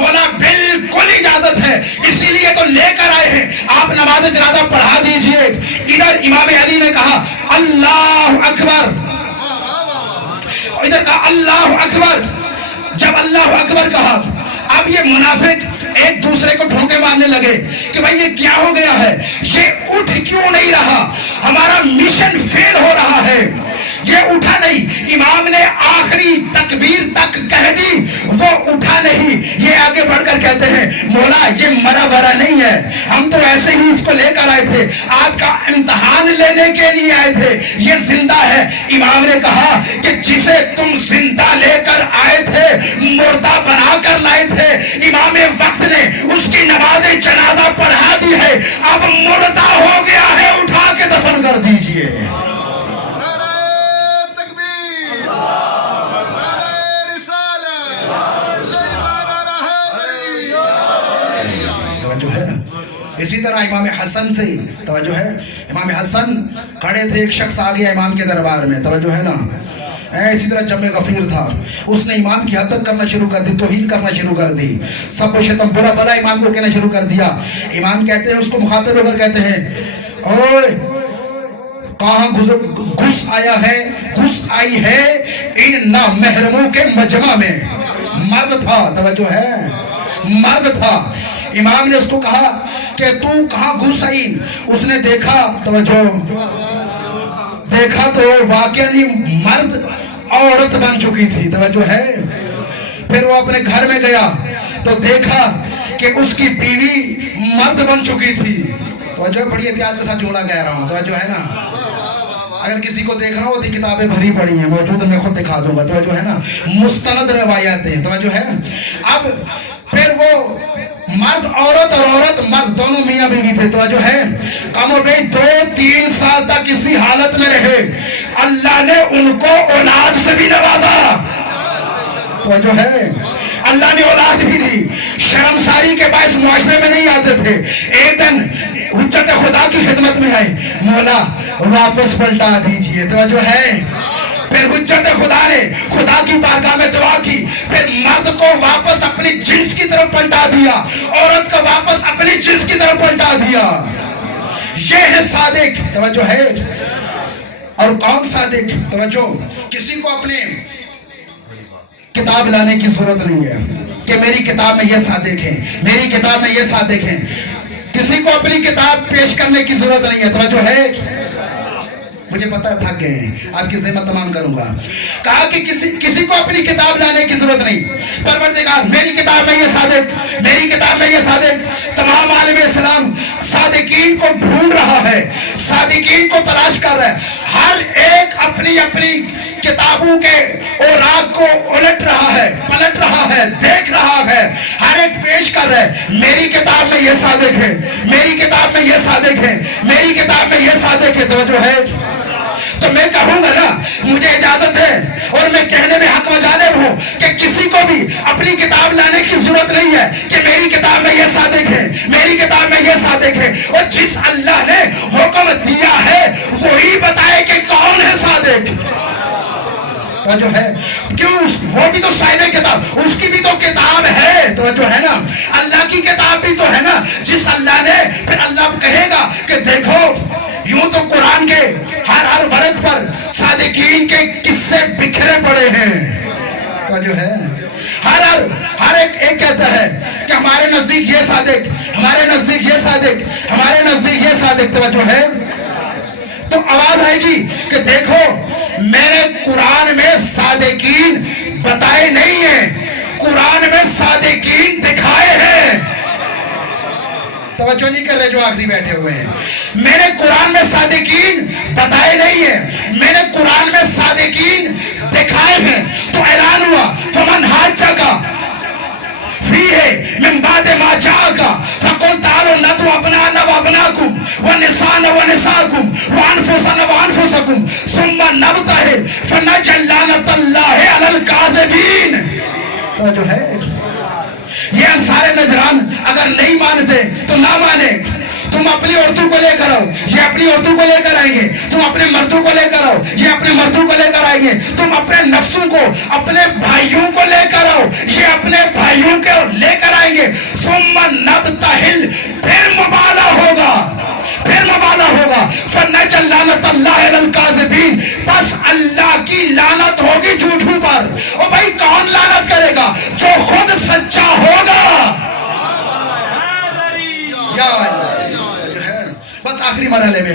مولا بالکل اجازت ہے، اسی لیے تو لے کر آئے ہیں، آپ نماز جنازہ پڑھا دیجئے۔ ادھر امام علی نے کہا اللہ اکبر، ادھر کہا اللہ اکبر۔ جب اللہ اکبر کہا، اب یہ منافق ایک دوسرے کو ٹھونکے مارنے لگے کہ بھائی یہ کیا ہو گیا ہے، یہ اٹھ کیوں نہیں رہا، ہمارا مشن فیل ہو رہا ہے، یہ اٹھا نہیں۔ امام نے آخری تکبیر تک کہہ دی، وہ اٹھا نہیں۔ یہ آگے بڑھ کر کہتے ہیں مولا یہ مرا ورا نہیں ہے، ہم تو ایسے ہی اس کو لے کر آئے تھے، آپ کا امتحان لینے کے لیے آئے تھے، یہ زندہ ہے۔ امام نے کہا کہ جسے تم زندہ لے کر آئے تھے مردہ بنا کر لائے تھے، امام وقت نے اس کی نماز جنازہ پڑھا دی ہے، اب مردہ ہو گیا ہے، اٹھا کے دفن کر دیجئے۔ توجہ ہے؟ اسی طرح امام حسن سے توجہ ہے، امام حسن کھڑے تھے، ایک شخص آ گیا امام کے دربار میں، توجہ ہے نا، اسی طرح جمع غفیر تھا، اس نے امام کی حدت کرنا شروع کر دی، توہین کرنا شروع کر دی، سب و شتم برا بلا امام کو کہنا شروع کر دیا۔ امام کہتے ہیں، اس کو مخاطب ہو کر کہتے ہیں اوئے کہاں گھس آیا ہے، گھس آئی ہے ان نامحرموں کے مجمع میں۔ مرد تھا، توجہ ہے، مرد تھا۔ امام نے اس کو کہا کہ تو کہاں گھس آئی، اس نے دیکھا، توجہ دیکھا تو واقعی مرد عورت بن چکی تھی، توجہ ہے۔ پھر وہ اپنے گھر میں گیا تو دیکھا کہ اس کی بیوی مرد بن چکی تھی، توجہ بڑی احتیاط کے ساتھ جملہ کہہ رہا ہوں، توجہ ہے نا، اگر کسی کو دیکھ رہا ہو تو کتابیں بھری پڑی ہیں، موجود میں خود دکھا دوں گا، توجہ ہے نا، مستند روایتیں، توجہ ہے۔ اب پھر وہ مرد عورت اور عورت مرد دونوں میاں بیوی تھے، توجہ ہے۔ کم و بیش 2-3 سال تک اسی حالت میں رہے، اللہ نے ان کو اولاد سے بھی نوازا، توجہ ہے، اللہ نے اولاد بھی دی۔ شرمساری کے باعث معاشرے میں نہیں آتے تھے، ایک دن حجت خدا کی خدمت میں آئے، مولا واپس پلٹا دیجئے، توجہ ہے۔ پھر حجت خدا نے خدا کی بارگاہ میں دعا کی، پھر مرد کو واپس اپنی جنس کی طرف پلٹا دیا، عورت کو واپس اپنی جنس کی طرف پلٹا دیا۔ یہ ہے صادق، توجہ ہے۔ اور کون صادق؟ توجہ، کسی کو اپنے کتاب لانے کی ضرورت نہیں ہے کہ میری کتاب میں یہ صادق ہے، میری کتاب میں یہ صادق ہے، کسی کو اپنی کتاب پیش کرنے کی ضرورت نہیں ہے، توجہ ہے۔ مجھے پتہ تھک گئے ہیں، آپ کی ذمہ تمام کروں گا۔ کہا کہ کسی کو اپنی کتاب لانے کی ضرورت نہیں، پروردگار میری کتاب میں یہ صادق، میری کتاب میں یہ صادق۔ تمام عالم اسلام صادقین کو ڈھونڈ رہا ہے، صادقین کو تلاش کر رہا ہے، ہر ایک اپنی اپنی کتابوں کے اوراق کو الٹ رہا ہے، پلٹ رہا ہے، دیکھ رہا ہے، ہر ایک پیش کر رہا ہے، میری کتاب میں یہ صادق ہے، میری کتاب میں یہ صادق ہے، میری کتاب میں یہ صادق ہے، توجہ ہے۔ تو میں کہوں گا نا، مجھے اجازت ہے اور میں کہنے میں حق وجانب ہوں کہ کسی کو بھی اپنی کتاب لانے کی ضرورت نہیں ہے کہ میری کتاب میں یہ صادق ہے، میری کتاب میں یہ صادق ہے، اور جس اللہ نے حکم دیا ہے وہی بتائے کہ کون ہے صادق، توجہ ہے۔ کیوں؟ وہ بھی تو صاحب کتاب، اس کی بھی تو کتاب ہے، توجہ ہے نا، اللہ کی کتاب بھی تو ہے نا، جس اللہ نے، پھر اللہ کہے گا کہ دیکھو یوں تو قرآن کے ہر ورق پر صادقین کے قصے بکھرے پڑے ہیں، توجہ ہے۔ ہر ایک کہتا ہے کہ ہمارے نزدیک یہ صادق، ہمارے نزدیک یہ صادق، ہمارے نزدیک یہ صادق، توجہ ہے۔ تو آواز آئے گی کہ دیکھو میں نے قرآن میں صادقین بتائے نہیں ہیں، قرآن میں صادقین دکھائے ہیں، توجہ نہیں کر رہے جو آخری بیٹھے ہوئے ہیں۔ میں نے قرآن میں صادقین بتائے نہیں ہیں، میں نے قرآن میں صادقین دکھائے ہیں۔ تو اعلان ہوا فمن حاجک فیہ من بعد ما جاءک فقل تعالوا ندعو ابناءنا وابناءکم ونساءنا ونساءکم وانفسنا وانفسکم ثم نبتہل فنجعل لعنۃ اللہ علی الکاذبین، توجہ ہے۔ یہ انصار نجران اگر نہیں مانتے تو نہ مانے، تم اپنی عورتوں کو لے کر آؤ، یہ اپنی عورتوں کو لے کر آئیں گے، تم اپنے مردوں کو لے کر آؤ، یہ اپنے مردوں کو لے کر آئیں گے، تم اپنے نفسوں کو، اپنے بھائیوں کو لے کر آؤ، یہ اپنے بھائیوں کو لے کر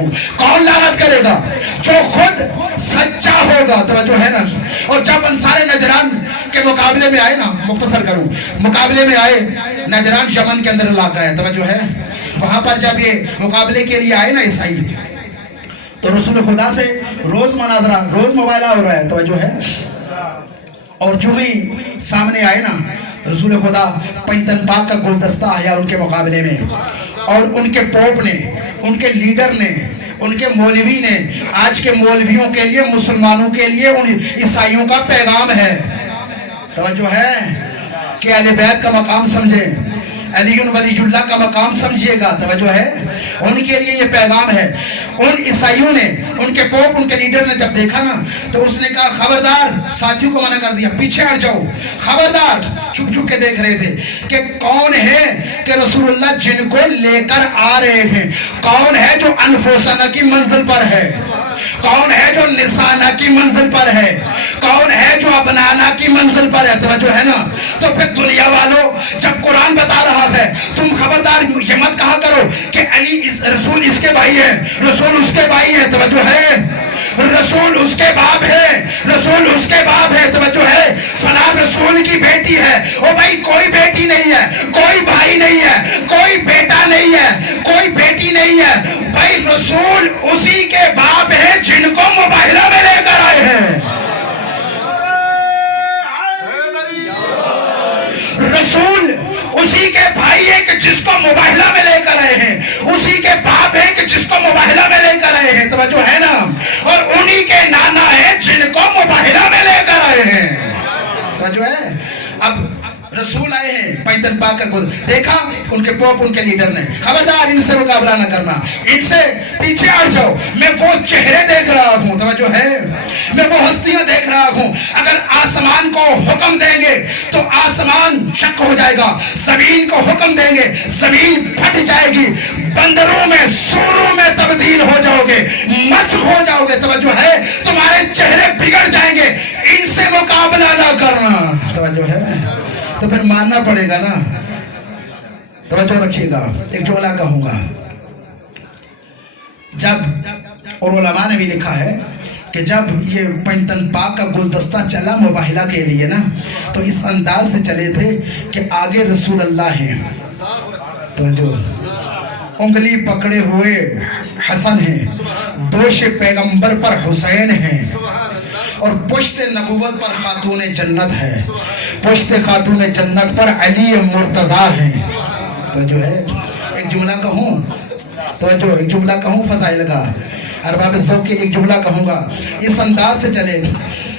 ہوں. کون لعنت کرے گا؟ جو خود سچا ہوگا. توجہ ہے نا. اور جب انصار نجران کے مقابلے میں آئے نا، مختصر کروں، مقابلے میں آئے، نجران یمن کے اندر علاقہ ہے، توجہ ہے، وہاں پر جب یہ مقابلے کے لیے آئے نا عیسائی، تو رسول خدا سے روز مناظرہ، روز مباحثہ ہو رہا ہے، توجہ ہے. اور جو ہی سامنے آئے نا، رسول خدا پنجتن پاک کا گلدستہ آیا ان کے مقابلے میں، اور ان کے پوپ نے، ان کے لیڈر نے، ان کے مولوی نے، آج کے مولویوں کے لیے، مسلمانوں کے لیے ان عیسائیوں کا پیغام ہے. توجہ ہے کہ اہل بیت کا مقام سمجھے، علی ولی اللہ کا مقام سمجھیے گا. توجہ ہے، ان کے لیے یہ پیغام ہے. ان عیسائیوں نے، ان کے پوپ، ان کے لیڈر نے جب دیکھا نا، تو اس نے کہا خبردار، ساتھیوں کو منع کر دیا، پیچھے ہٹ جاؤ، خبردار. چھپ چھپ کے دیکھ رہے تھے کہ کون ہے کہ رسول اللہ جن کو لے کر آ رہے ہیں، کون ہے جو انفسنا کی منزل پر ہے، کون ہے جو نسانہ کی منزل پر ہے، کون ہے جو ابنانا کی منزل پر ہے. توجہ ہے نا. تو پھر دنیا والوں، جب قرآن بتا رہا ہے، تم خبردار یہ مت کہا کرو کہ علی رسول اس کے بھائی ہے، رسول اس کے بھائی ہے. توجہ ہے، رسول اس کے باپ ہے، رسول اس کے باپ ہے. توجہ ہے، فلاں رسول کی بیٹی ہے. او بھائی کوئی بیٹی نہیں ہے، کوئی بھائی نہیں ہے، کوئی بیٹا نہیں ہے، کوئی بیٹی نہیں ہے. بھائی رسول اسی کے باپ ہے جن کو مباہلہ میں لے کر آئے ہیں. رسول اسی کے بھائی ہے کہ جس کو مباہلہ میں لے کر آئے ہیں، اسی کے باپ ہے کہ جس کو مباہلہ میں لے کر آئے ہیں. توجہ ہے نا. اور انہی کے نانا ہے جن کو مباہلہ میں لے کر آئے ہیں. توجہ ہے. اب رسول آئے ہیں، پنجتن پاک کا گل دیکھا، ان کے پوپ، ان کے لیڈر نے، خبردار ان سے مقابلہ نہ کرنا، ان سے پیچھے ہٹ جاؤ. میں وہ چہرے دیکھ رہا ہوں. توجہ ہے، میں وہ ہستیاں دیکھ رہا ہوں. اگر آسمان کو حکم دیں گے تو آسمان شق ہو جائے گا، زمین کو حکم دیں گے زمین پھٹ جائے گی، بندروں میں، سوروں میں تبدیل ہو جاؤ گے، مسخ ہو جاؤ گے. توجہ ہے، تمہارے چہرے بگڑ جائیں گے. ان سے مقابلہ نہ کرنا. توجہ ہے. تو پھر ماننا پڑے گا نا. توجہ رکھیے گا. ایک جملہ کہوں گا، جب، اور علماء نے بھی لکھا ہے کہ جب یہ پنجتن پاک کا گلدستہ چلا مباہلہ کے لیے نا، تو اس انداز سے چلے تھے کہ آگے رسول اللہ ہیں، توجہ، انگلی پکڑے ہوئے حسن ہیں، دوش پیغمبر پر حسین ہیں، اور پشت نبوت پر خاتون جنت ہے، پشت خاتون جنت پر علی مرتضیٰ ہیں. تو جو ہے ایک جملہ کہوں، توجہ، ایک جملہ کہوں فضائل کا، ارباب ذوق کے ایک جملہ کہوں گا، اس انداز سے چلے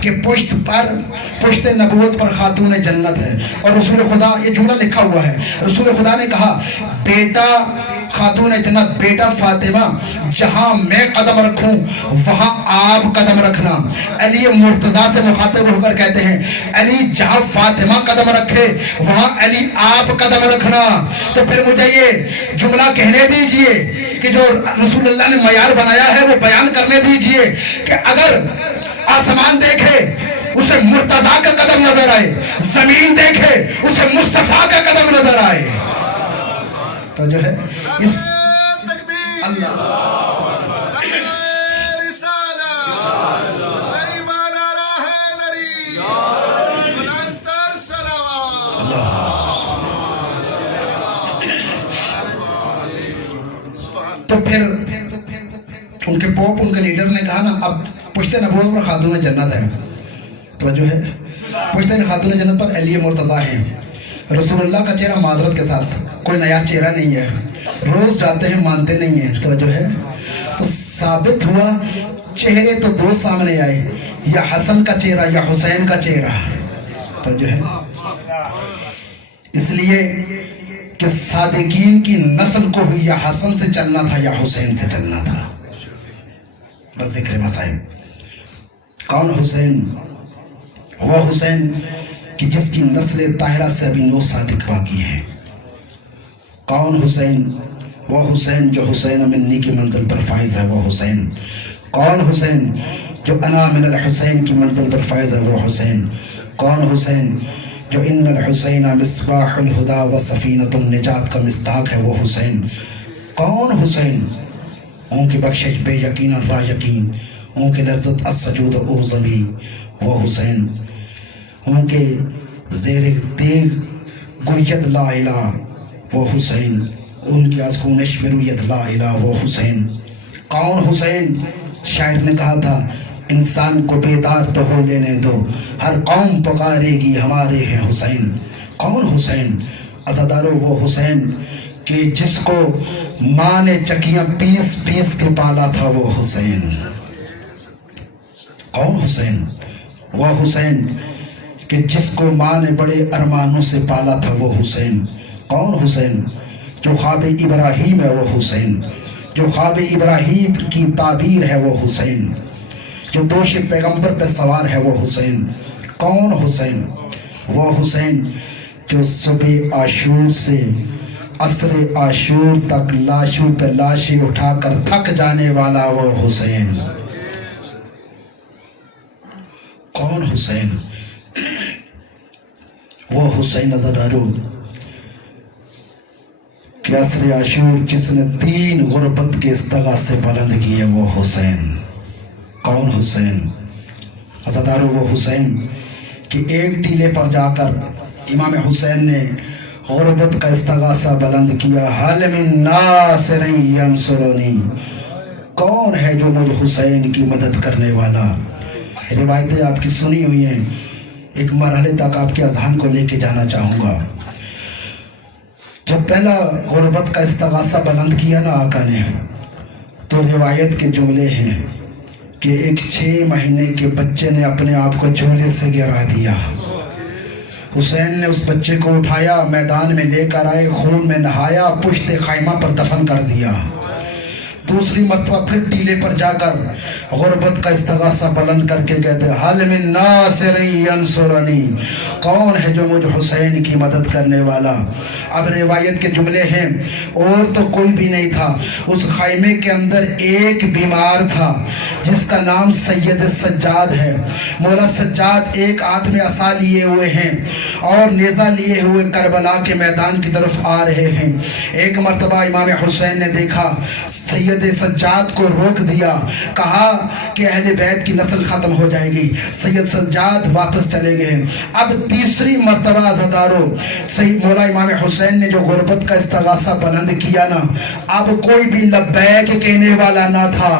کہ پشت نبوت پر خاتون جنت ہے. اور رسول خدا، یہ جملہ لکھا ہوا ہے، رسول خدا نے کہا بیٹا خاتون جنت، بیٹا فاطمہ، جہاں میں قدم رکھوں وہاں آپ قدم رکھنا. علی مرتضیٰ سے مخاطب ہو کر کہتے ہیں علی جہاں فاطمہ قدم رکھے وہاں علی آپ قدم رکھنا. تو پھر مجھے یہ جملہ کہنے دیجئے کہ جو رسول اللہ نے معیار بنایا ہے وہ بیان کرنے دیجئے کہ اگر آسمان دیکھے اسے مرتضیٰ کا قدم نظر آئے، زمین دیکھے اسے مصطفیٰ کا قدم نظر آئے. تو جو ہے اس اللہ تو پھر ان کے پوپ، ان کے لیڈر نے کہا نا اب پشت نبوت پر خاتون جنت ہے. توجہ ہے، پشت خاتون جنت پر علی مرتضیٰ ہیں. رسول اللہ کا چہرہ معذرت کے ساتھ کوئی نیا چہرہ نہیں ہے، روز جاتے ہیں مانتے نہیں ہیں. توجہ ہے. تو ثابت ہوا چہرے تو دو سامنے آئے، یا حسن کا چہرہ یا حسین کا چہرہ. توجہ ہے. اس لیے کہ صادقین کی نسل کو ہی یا حسن سے چلنا تھا یا حسین سے چلنا تھا. بس ذکر مسائل. کون حسین؟ وہ حسین کہ جس کی نسل طاہرہ سے ابھی 9 صادق باقی ہے. کون حسین؟ وہ حسین جو حسین منی کی منزل پر فائز ہے، وہ حسین. کون حسین؟ جو انا من الحسین کی منزل پر فائز ہے، وہ حسین. کون حسین؟ جو ان الحسین مصباح الہدا و سفینۃ النجات کا مصداق ہے، وہ حسین. کون حسین؟ ان کی بخشش بے یقین را یقین، ان کی لذت السجود اوزمی وہ حسین، ان کے زیر تیغ گوید لا الہ وہ حسین، ان کی از خونش میں روید لا الہ وہ حسین۔ کون حسین؟ شاعر نے کہا تھا انسان کو بیدار تو ہو لینے دو، ہر قوم پکارے گی ہمارے ہیں حسین۔ کون حسین؟ عزادارو وہ حسین کہ جس کو ماں نے چکیاں پیس پیس کے پالا تھا وہ حسین۔ کون حسین؟ وہ حسین کہ جس کو ماں نے بڑے ارمانوں سے پالا تھا وہ حسین۔ کون حسین؟ جو خواب ابراہیم ہے وہ حسین، جو خواب ابراہیم کی تعبیر ہے وہ حسین، جو دوش پیغمبر پہ سوار ہے وہ حسین۔ کون حسین؟ وہ حسین جو صبح عاشور سے عصر عاشور تک لاشوں پہ لاشیں اٹھا کر تھک جانے والا وہ حسین۔ کون حسین؟ وہ حسین عزادارو کہ عصر عاشور جس نے 3 غربت کے استغاثے سے بلند کیے وہ حسین۔ کون حسین؟ عزادارو وہ حسین کہ ایک ٹیلے پر جا کر امام حسین نے غربت کا استغاثہ بلند کیا، حل من ناصر ینصرنی، کون ہے جو مجھ حسین کی مدد کرنے والا؟ روایتیں آپ کی سنی ہوئی ہیں، ایک مرحلے تک آپ کے اذہان کو لے کے جانا چاہوں گا۔ جب پہلا غربت کا استغاثہ بلند کیا نا آقا نے، تو روایت کے جملے ہیں کہ ایک 6 مہینے کے بچے نے اپنے آپ کو جھولے سے گرا دیا۔ حسین نے اس بچے کو اٹھایا، میدان میں لے کر آئے، خون میں نہایا، پشت خیمہ پر دفن کر دیا۔ دوسری مرتبہ پھر ٹیلے پر جا کر غربت کا استغاثہ بلند کر کے کہتے حل من ناصر ینصرنی، کون ہے جو مجھ حسین کی مدد کرنے والا؟ اب روایت کے جملے ہیں اور تو کوئی بھی نہیں تھا، اس خیمے کے اندر ایک بیمار تھا جس کا نام سید سجاد ہے۔ مولا سجاد ایک ہاتھ میں عصا لیے ہوئے ہیں اور نیزہ لیے ہوئے کربلا کے میدان کی طرف آ رہے ہیں۔ ایک مرتبہ امام حسین نے دیکھا، سید سجاد کو روک دیا، کہا کہ اہل بیت کی نسل ختم ہو جائے گی۔ سید سجاد واپس چلے گئے۔ اب تیسری مرتبہ عزادارو مولا امام حسین نے جو غربت کا استغاثہ بلند کیا نا، اب کوئی بھی لبیک کہنے والا نہ تھا۔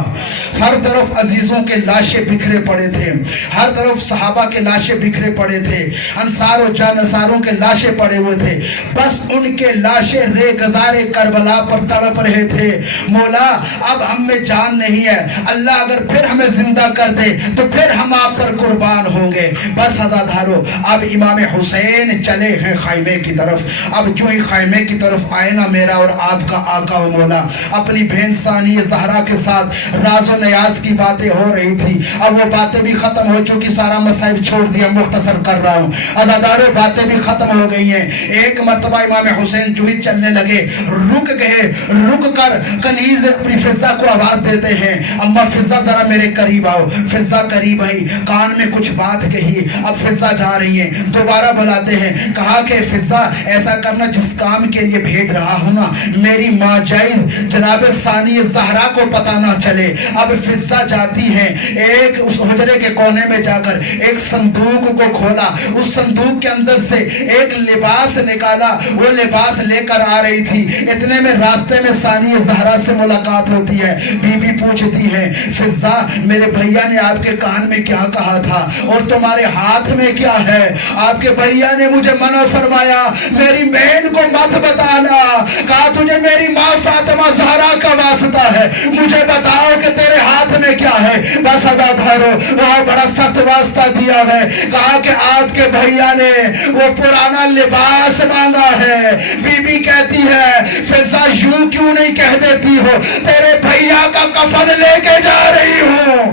ہر طرف عزیزوں کے لاشیں بکھرے پڑے تھے، ہر طرف صحابہ کے لاشیں بکھرے پڑے تھے، انصار و جانصاروں کے لاشیں پڑے ہوئے تھے، بس ان کے لاشیں ریگزار کربلا پر تڑپ رہے تھے۔ مولا اب ہم میں جان نہیں ہے، اللہ اگر پھر ہمیں زندہ کر دے تو پھر ہم آپ پر قربان ہوں گے۔ بس عزادارو اب امام حسین چلے ہیں خیمے کی طرف۔ اب جو ہی خیمے کی طرف آئے نا، میرا اور آپ کا آقا و مولا اپنی بہن ثانی زہرا کے ساتھ راز و نیاز کی باتیں ہو رہی تھی۔ اب وہ باتیں بھی ختم ہو چکی، سارا مصائب چھوڑ دیا، مختصر کر رہا ہوں۔ عزادارو باتیں بھی ختم ہو گئی ہیں۔ ایک مرتبہ امام حسین جو ہی چلنے لگے، رک گئے، رک کر کنیز اپنی فضا کو آواز دیتے ہیں، اما فضا ذرا میرے قریب آؤ۔ فضا قریب آئی، کان میں کچھ بات کہی، اب فضا جا رہی ہیں، دوبارہ بلاتے ہیں، کہا کہ فضا ایسا کرنا جس کام کے لیے بھیج رہا ہوں نا، میری ماں جائز جناب ثانی زہرا کو پتہ نہ چلے۔ اب فضا جاتی ہیں، ایک اس حجرے کے کونے میں جا کر ایک صندوق کو کھولا، اس صندوق کے اندر سے ایک لباس نکالا، وہ لباس لے کر آ رہی تھی۔ اتنے میں راستے میں ثانی زہرا سے ملاقات ہوتی ہے، بی بی پوچھتی ہے فضا میرے بھیا نے آپ کے کان میں کیا کہا تھا اور تمہارے ہاتھ میں کیا ہے؟ آپ کے بھیا نے مجھے منع فرمایا میری بہن کو مت بتانا، کہا تجھے میری ماں فاطمہ زہرا کا واسطہ ہے، مجھے بتاؤ کہ تیرے ہاتھ میں کیا ہے۔ بس عزادارو وہاں بڑا سخت واسطہ دیا ہے، کہا کہ آپ کے بھیا نے وہ پرانا لباس مانگا ہے۔ بی بی کہتی ہے فضا یوں کیوں نہیں کہہ دیتی ہو، تیرے بھیا کا کفن لے کے جا رہی ہوں۔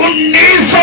1900